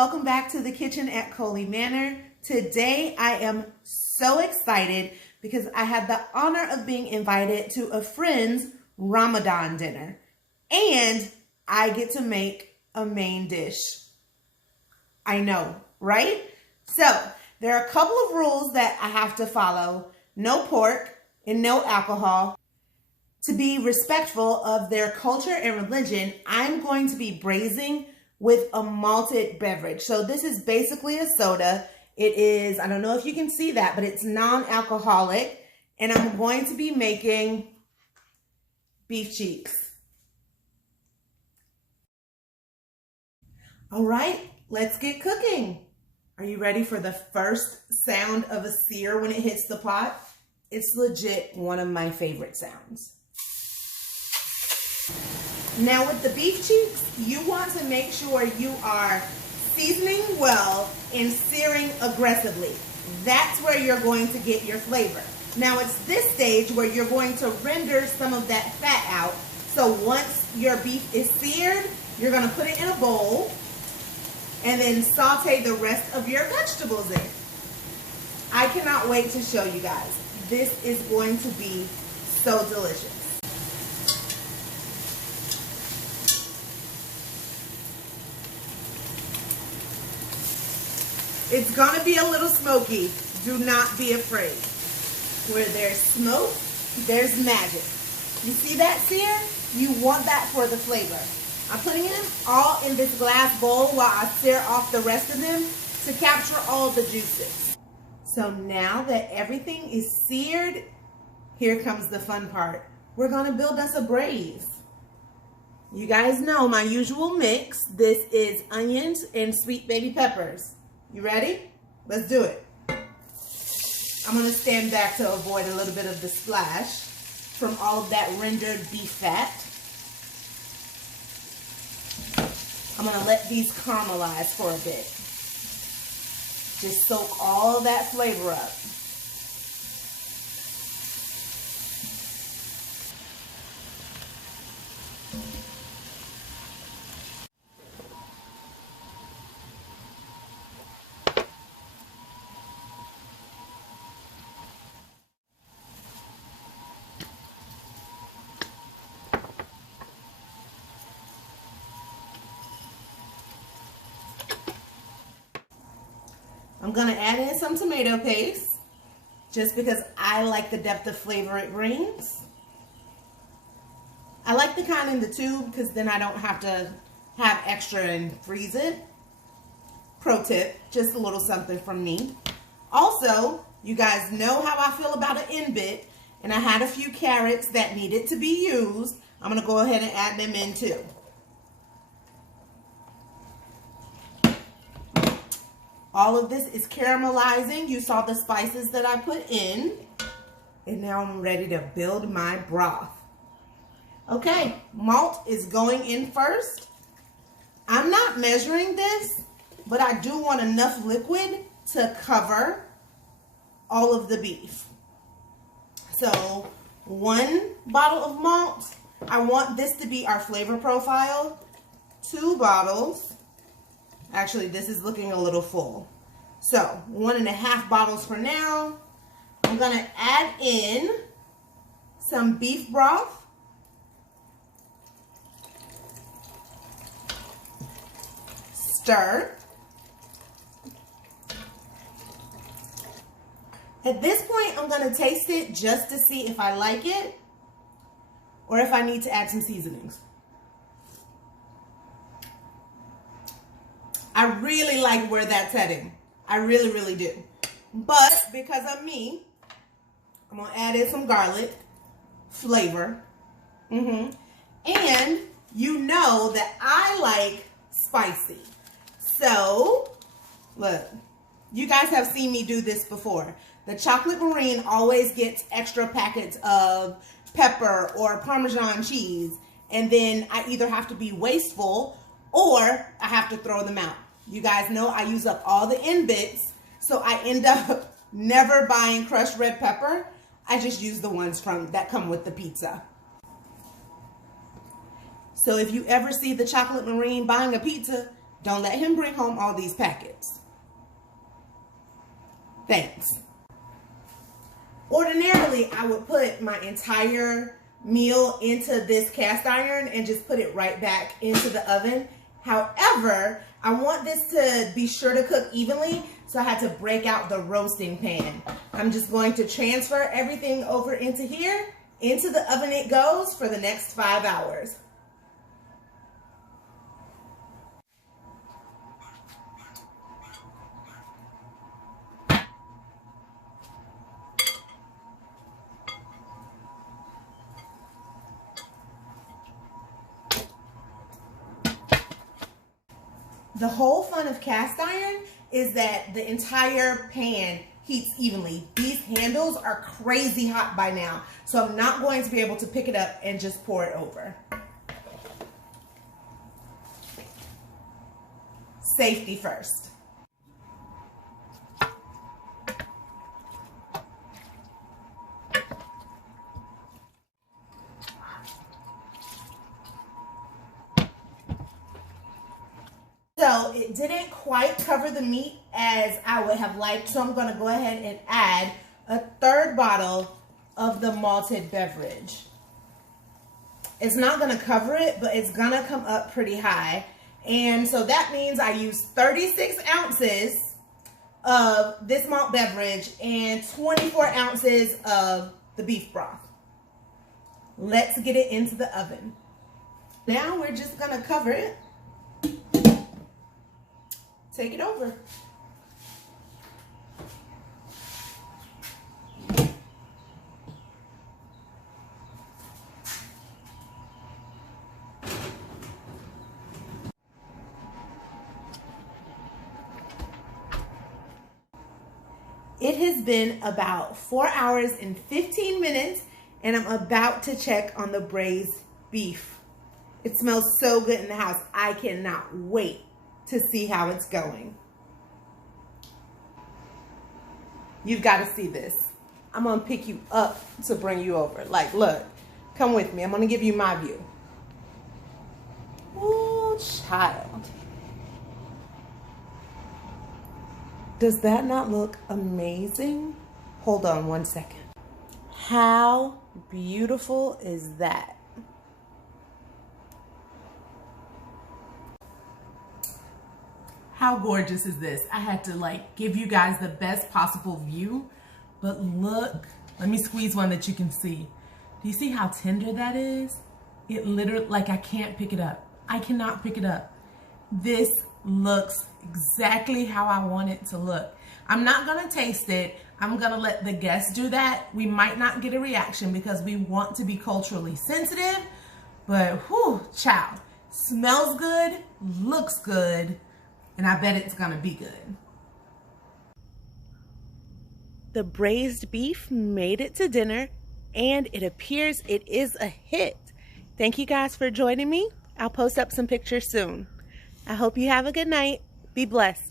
welcome back to the kitchen at Coley Manor. Today I am so excited because I had the honor of being invited to a friend's Ramadan dinner and I get to make a main dish. I know, right? So there are a couple of rules that I have to follow. No pork and no alcohol. To be respectful of their culture and religion, I'm going to be braising with a malted beverage. So this is basically a soda. It is, I don't know if you can see that, but it's non-alcoholic. And I'm going to be making beef cheeks. All right, let's get cooking. Are you ready for the first sound of a sear when it hits the pot? It's legit one of my favorite sounds. Now with the beef cheeks, you want to make sure you are seasoning well and searing aggressively. That's where you're going to get your flavor. Now it's this stage where you're going to render some of that fat out. So once your beef is seared, you're going to put it in a bowl and then saute the rest of your vegetables in. I cannot wait to show you guys. This is going to be so delicious. It's gonna be a little smoky. Do not be afraid. Where there's smoke, there's magic. You see that sear? You want that for the flavor. I'm putting them all in this glass bowl while I sear off the rest of them to capture all the juices. So now that everything is seared, here comes the fun part. We're gonna build us a braise. You guys know my usual mix. This is onions and sweet baby peppers. You ready? Let's do it. I'm gonna stand back to avoid a little bit of the splash from all of that rendered beef fat. I'm gonna let these caramelize for a bit. Just soak all that flavor up. I'm gonna add in some tomato paste just because I like the depth of flavor it brings. I like the kind in the tube because then I don't have to have extra and freeze it. Pro tip, just a little something from me. Also, you guys know how I feel about an end bit, and I had a few carrots that needed to be used. I'm gonna go ahead and add them in too. All of this is caramelizing. You saw the spices that I put in. And now I'm ready to build my broth. Okay, malt is going in first. I'm not measuring this, but I do want enough liquid to cover all of the beef. So 1 bottle of malt. I want this to be our flavor profile. 2 bottles. Actually, this is looking a little full. So 1.5 bottles for now. I'm gonna add in some beef broth. Stir. At this point, I'm gonna taste it just to see if I like it or if I need to add some seasonings. I really like where that's heading. I really, really do. But because of me, I'm gonna add in some garlic flavor. And you know that I like spicy. So, look, you guys have seen me do this before. The chocolate marine always gets extra packets of pepper or Parmesan cheese. And then I either have to be wasteful or I have to throw them out. You guys know I use up all the end bits, so I end up never buying crushed red pepper. I just use the ones that come with the pizza. So if you ever see the chocolate marine buying a pizza, Don't let him bring home all these packets. Thanks. Ordinarily, I would put my entire meal into this cast iron and just put it right back into the oven. However, I want this to be sure to cook evenly, so I had to break out the roasting pan. I'm just going to transfer everything over into here. Into the oven it goes for the next 5 hours. The whole fun of cast iron is that the entire pan heats evenly. These handles are crazy hot by now, so I'm not going to be able to pick it up and just pour it over. Safety first. So it didn't quite cover the meat as I would have liked, so I'm going to go ahead and add a 3rd bottle of the malted beverage. It's not going to cover it, but it's going to come up pretty high. And so that means I use 36 ounces of this malt beverage and 24 ounces of the beef broth. Let's get it into the oven. Now we're just going to cover it. Take it over. It has been about 4 hours and 15 minutes, and I'm about to check on the braised beef. It smells so good in the house. I cannot wait to see how it's going. You've got to see this. I'm gonna pick you up to bring you over. Like, look, come with me. I'm gonna give you my view. Oh, child. Does that not look amazing? Hold on one second. How beautiful is that? How gorgeous is this? I had to like give you guys the best possible view, but look, let me squeeze one that you can see. Do you see how tender that is? It literally, like I can't pick it up. I cannot pick it up. This looks exactly how I want it to look. I'm not gonna taste it. I'm gonna let the guests do that. We might not get a reaction because we want to be culturally sensitive, but whew, child, smells good, looks good, and I bet it's gonna be good. The braised beef made it to dinner, and it appears it is a hit. Thank you guys for joining me. I'll post up some pictures soon. I hope you have a good night. Be blessed.